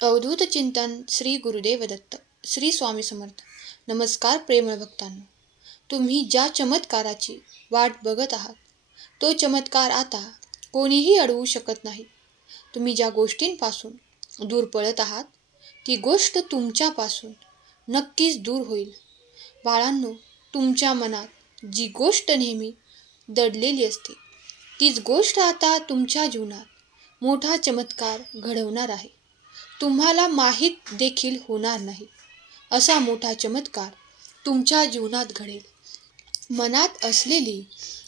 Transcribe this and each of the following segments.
अवधूत चिंतन श्री गुरुदेव दत्त श्री स्वामी समर्थ. नमस्कार प्रेमळ भक्तांनो, तुम्ही ज्या चमत्काराची वाट बघत आहात तो चमत्कार आता कोणीही अडवू शकत नाही. तुम्ही ज्या गोष्टींपासून दूर पळत आहात ती गोष्ट तुमच्यापासून नक्कीच दूर होईल. बाळांनो, तुमच्या मनात जी गोष्ट नेहमी दडलेली असते तीच गोष्ट आता तुमच्या जीवनात मोठा चमत्कार घडवणार आहे. तुम्हाला माहीत देखील होणार नाही असा मोठा चमत्कार तुमच्या जीवनात घडेल. मनात असलेली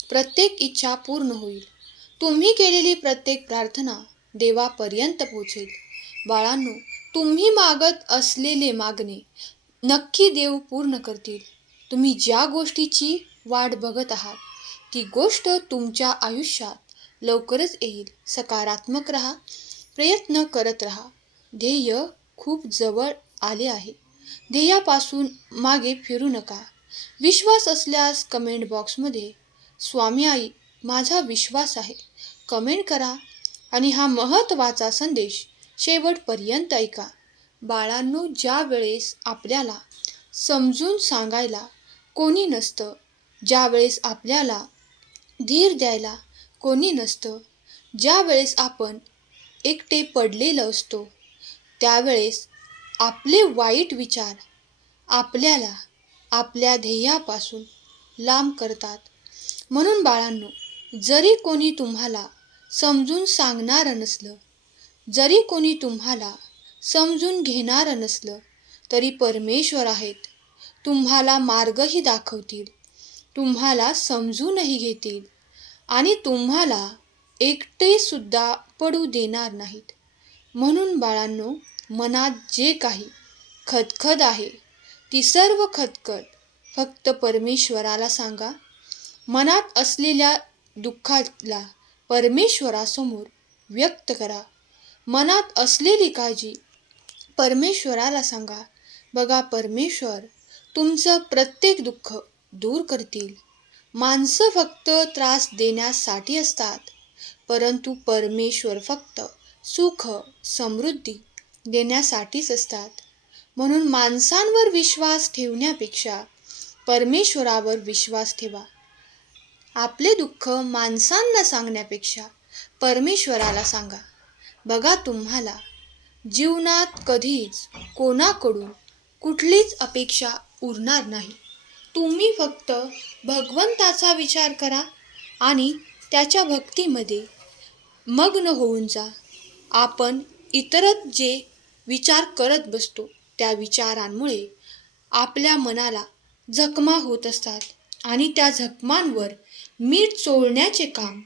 प्रत्येक इच्छा पूर्ण होईल. तुम्ही केलेली प्रत्येक प्रार्थना देवापर्यंत पोहोचेल. बाळांनो, तुम्ही मागत असलेले मागणे नक्की देव पूर्ण करतील. तुम्ही ज्या गोष्टीची वाट बघत आहात ती गोष्ट तुमच्या आयुष्यात लवकरच येईल. सकारात्मक राहा, प्रयत्न करत राहा. ध्येय खूप जवळ आले आहे. ध्येयापासून मागे फिरू नका. विश्वास असल्यास कमेंट बॉक्समध्ये स्वामी आई माझा विश्वास आहे कमेंट करा आणि हा महत्त्वाचा संदेश शेवटपर्यंत ऐका. बाळांनो, ज्या वेळेस आपल्याला समजून सांगायला कोणी नसतं, ज्या वेळेस आपल्याला धीर द्यायला कोणी नसतं, ज्या वेळेस आपण एकटे पडलेलो असतो, त्यावेळेस आपले वाईट विचार आपल्याला आपल्या ध्येयापासून लांब करतात. म्हणून बाळांनो, जरी कोणी तुम्हाला समजून सांगणारं नसलं, जरी कोणी तुम्हाला समजून घेणारं नसलं, तरी परमेश्वर आहेत. तुम्हाला मार्गही दाखवतील, तुम्हाला समजूनही घेतील आणि तुम्हाला एकटेसुद्धा पडू देणार नाहीत. म्हणून बाळांनो, मनात जे काही खदखद आहे ती सर्व खदखद फक्त परमेश्वराला सांगा. मनात असलेल्या दुःखाला परमेश्वरासमोर व्यक्त करा. मनात असलेली काळजी परमेश्वराला सांगा. बघा, परमेश्वर तुमचं प्रत्येक दुःख दूर करतील. माणसं फक्त त्रास देण्यासाठी असतात, परंतु परमेश्वर फक्त सुख समृद्धी देण्यासाठीच असतात. म्हणून माणसांवर विश्वास ठेवण्यापेक्षा परमेश्वरावर विश्वास ठेवा. आपले दुःख माणसांना सांगण्यापेक्षा परमेश्वराला सांगा. बघा, तुम्हाला जीवनात कधीच कोणाकडून कुठलीच अपेक्षा उरणार नाही. तुम्ही फक्त भगवंताचा विचार करा आणि त्याच्या भक्तीमध्ये मग्न होऊन जा. आपण इतरत जे विचार करत बसतो त्या विचारांमुळे आपल्या मनाला जखमा होत असतात आणि त्या जखमांवर मीठ चोळण्याचे काम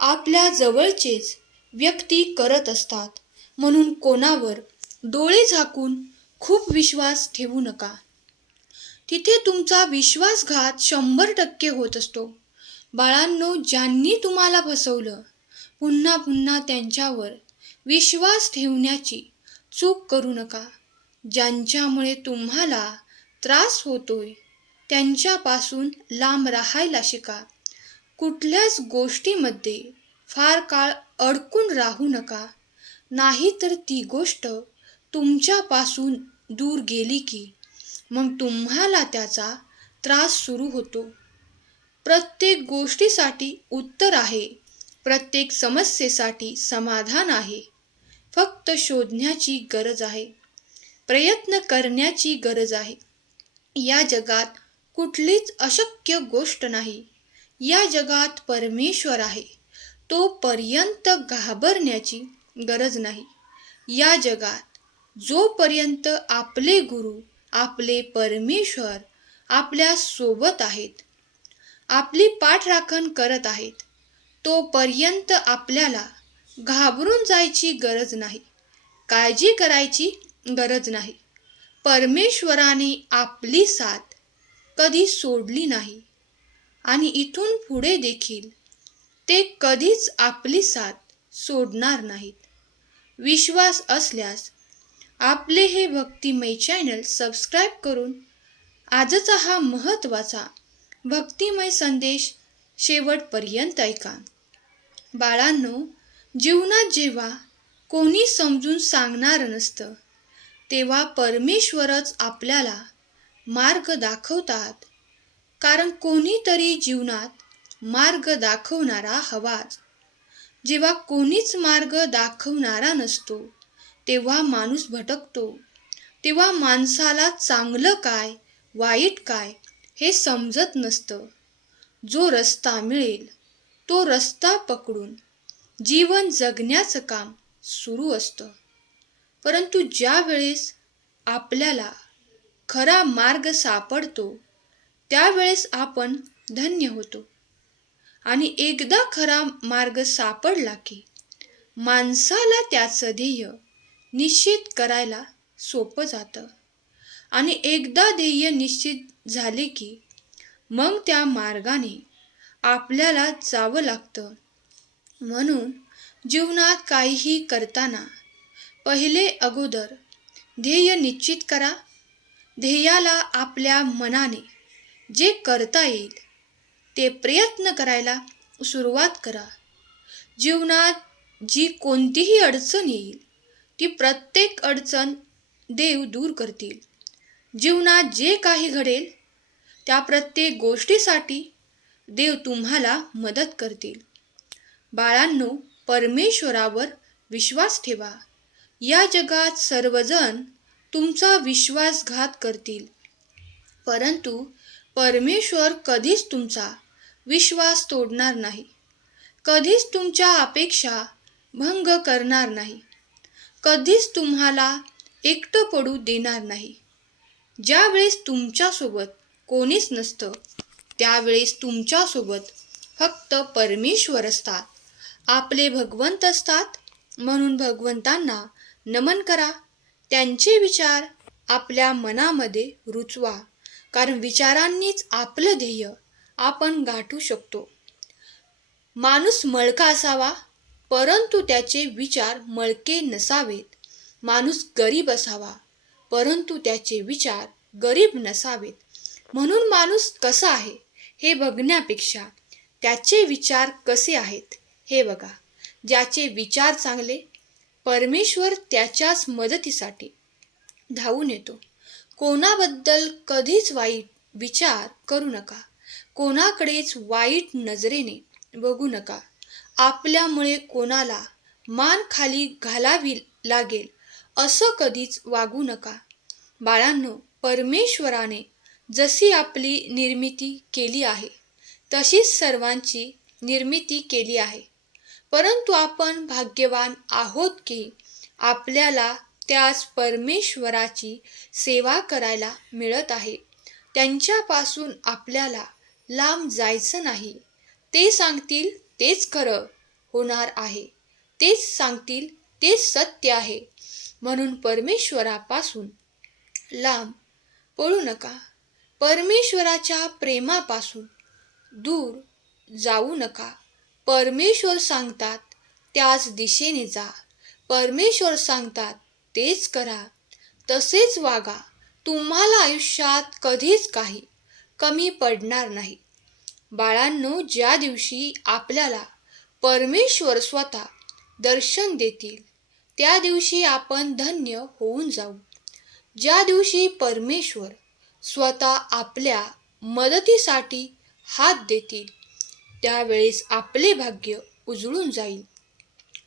आपल्या जवळचेच व्यक्ती करत असतात. म्हणून कोणावर डोळे झाकून खूप विश्वास ठेवू नका. तिथे तुमचा विश्वासघात 100% होत असतो. बाळांनो, ज्यांनी तुम्हाला फसवलं पुन्हा पुन्हा त्यांच्यावर विश्वास ठेवण्याची चूक करू नका. ज्यांच्यामुळे तुम्हाला त्रास होतोय त्यांच्यापासून लांब राहायला शिका. कुठल्याच गोष्टीमध्ये फार काळ अडकून राहू नका, नाहीतर ती गोष्ट तुमच्यापासून दूर गेली की मग तुम्हाला त्याचा त्रास सुरू होतो. प्रत्येक गोष्टीसाठी उत्तर आहे, प्रत्येक समस्येसाठी समाधान आहे. फक्त शोधण्याची गरज आहे, प्रयत्न करण्याची गरज आहे. या जगात कुठलीच अशक्य गोष्ट नाही. या जगात परमेश्वर आहे, तोपर्यंत घाबरण्याची गरज नाही. या जगात जोपर्यंत आपले गुरु, आपले परमेश्वर आपल्या सोबत आहेत, आपली पाठराखण करत आहेत, तोपर्यंत आपल्याला घाबरून जायची गरज नाही, काळजी करायची गरज नाही. परमेश्वराने आपली साथ कधी सोडली नाही आणि इथून पुढे देखील ते कधीच आपली साथ सोडणार नाहीत. विश्वास असल्यास आपले हे भक्तिमय चॅनल सबस्क्राईब करून आजचा हा महत्त्वाचा भक्तिमय संदेश शेवटपर्यंत ऐका. बाळांनो, जीवनात जेव्हा कोणी समजून सांगणारं नसतं तेव्हा परमेश्वरच आपल्याला मार्ग दाखवतात. कारण कोणीतरी जीवनात मार्ग दाखवणारा हवाच. जेव्हा कोणीच मार्ग दाखवणारा नसतो तेव्हा माणूस भटकतो. तेव्हा माणसाला चांगलं काय वाईट काय हे समजत नसतं. जो रस्ता मिळेल तो रस्ता पकडून जीवन जगण्याचं काम सुरू असतं. परंतु ज्या वेळेस आपल्याला खरा मार्ग सापडतो त्यावेळेस आपण धन्य होतो. आणि एकदा खरा मार्ग सापडला की माणसाला त्याचं ध्येय निश्चित करायला सोपं जातं. आणि एकदा ध्येय निश्चित झाले की मग त्या मार्गाने आपल्याला जावं लागतं. म्हणून जीवनात काहीही करताना पहिले अगोदर ध्येय निश्चित करा. ध्येयाला आपल्या मनाने जे करता येईल ते प्रयत्न करायला सुरुवात करा. जीवनात जी कोणतीही अडचण येईल ती प्रत्येक अडचण देव दूर करतील. जीवनात जे काही घडेल त्या प्रत्येक गोष्टीसाठी देव तुम्हाला मदत करतील. बाळांनो, परमेश्वरावर विश्वास ठेवा. या जगात सर्वजण तुमचा विश्वासघात करतील, परंतु परमेश्वर कधीच तुमचा विश्वास तोडणार नाही. कधीच तुमच्या अपेक्षा भंग करणार नाही. कधीच तुम्हाला एकटं पडू देणार नाही. ज्यावेळेस तुमच्यासोबत कोणीच नसतं त्यावेळेस तुमच्यासोबत फक्त परमेश्वर असतात. आपले भगवंत असतात. म्हणून भगवंतांना नमन करा. त्यांचे विचार आपल्या मनामध्ये रुजवा. कारण विचारांनीच आपलं ध्येय आपण गाठू शकतो. माणूस मळका असावा परंतु त्याचे विचार मळके नसावेत. माणूस गरीब असावा परंतु त्याचे विचार गरीब नसावेत. म्हणून माणूस कसा आहे हे बघण्यापेक्षा त्याचे विचार कसे आहेत हे बघा. ज्याचे विचार चांगले परमेश्वर त्याच्याच मदतीसाठी धावून येतो. कोणाबद्दल कधीच वाईट विचार करू नका. कोणाकडेच वाईट नजरेने बघू नका. आपल्यामुळे कोणाला मान खाली घालावी लागेल असं कधीच वागू नका. बाळांनो, परमेश्वराने जशी आपली निर्मिती केली आहे तशीच सर्वांची निर्मिती केली आहे. परंतु आपण भाग्यवान आहोत की आपल्याला त्याच परमेश्वराची सेवा करायला मिळत आहे. त्यांच्यापासून आपल्याला लांब जायचं नाही. ते सांगतील तेच खरं होणार आहे. तेच सांगतील तेच सत्य आहे. म्हणून परमेश्वरापासून लांब पळू नका. परमेश्वराच्या प्रेमापासून दूर जाऊ नका. परमेश्वर सांगतात त्याच दिशेने जा. परमेश्वर सांगतात तेच करा. तसेच वागा. तुम्हाला आयुष्यात कधीच काही कमी पडणार नाही. बाळांनो, ज्या दिवशी आपल्याला परमेश्वर स्वतः दर्शन देतील त्या दिवशी आपण धन्य होऊन जाऊ. ज्या दिवशी परमेश्वर स्वतः आपल्या मदतीसाठी हात देतील त्यावेळेस आपले भाग्य उजळून जाईल.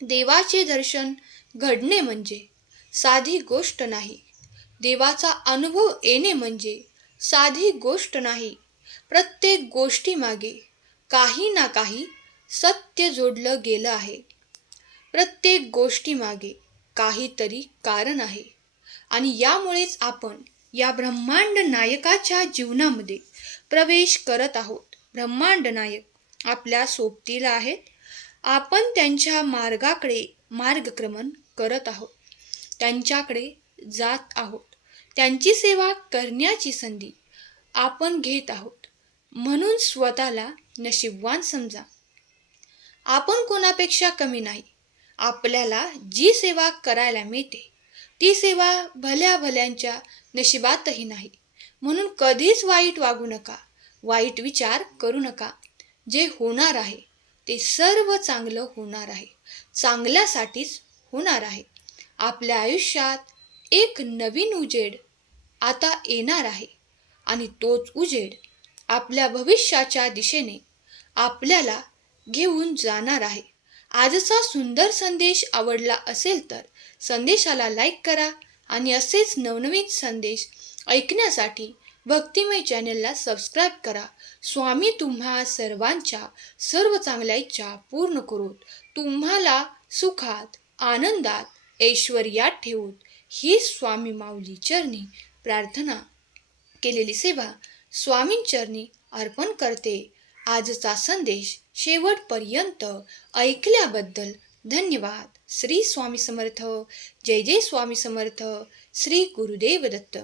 देवाचे दर्शन घडणे म्हणजे साधी गोष्ट नाही. देवाचा अनुभव येणे म्हणजे साधी गोष्ट नाही. प्रत्येक गोष्टीमागे काही ना काही सत्य जोडलं गेलं आहे. प्रत्येक गोष्टीमागे काहीतरी कारण आहे. आणि यामुळेच आपण या ब्रह्मांड नायकाच्या जीवनामध्ये प्रवेश करत आहोत. ब्रह्मांड नायक आपल्या सोबतीला आहेत. आपण त्यांच्या मार्गाकडे मार्गक्रमण करत आहोत. त्यांच्याकडे जात आहोत. त्यांची सेवा करण्याची संधी आपण घेत आहोत. म्हणून स्वतःला नशीबवान समजा. आपण कोणापेक्षा कमी नाही. आपल्याला जी सेवा करायला मिळते ती सेवा भल्या भल्यांच्या नशिबातही नाही. म्हणून कधीच वाईट वागू नका. वाईट विचार करू नका. जे होणार आहे ते सर्व चांगलं होणार आहे. चांगल्यासाठीच होणार आहे. आपल्या आयुष्यात एक नवीन उजेड आता येणार आहे आणि तोच उजेड आपल्या भविष्याच्या दिशेने आपल्याला घेऊन जाणार आहे. आजचा सुंदर संदेश आवडला असेल तर संदेशाला लाईक करा आणि असेच नवनवीन संदेश ऐकण्यासाठी भक्तिमय चॅनलला सबस्क्राईब करा. स्वामी तुम्हा सर्वांच्या सर्व चांगल्या इच्छा पूर्ण करोत. तुम्हाला सुखात, आनंदात, ऐश्वर्यात ठेवूत ही स्वामी माऊली चरणी प्रार्थना. केलेली सेवा स्वामींचरणी अर्पण करते. आजचा संदेश शेवटपर्यंत ऐकल्याबद्दल धन्यवाद. श्री स्वामी समर्थ. जय जय स्वामी समर्थ. श्री गुरुदेव दत्त.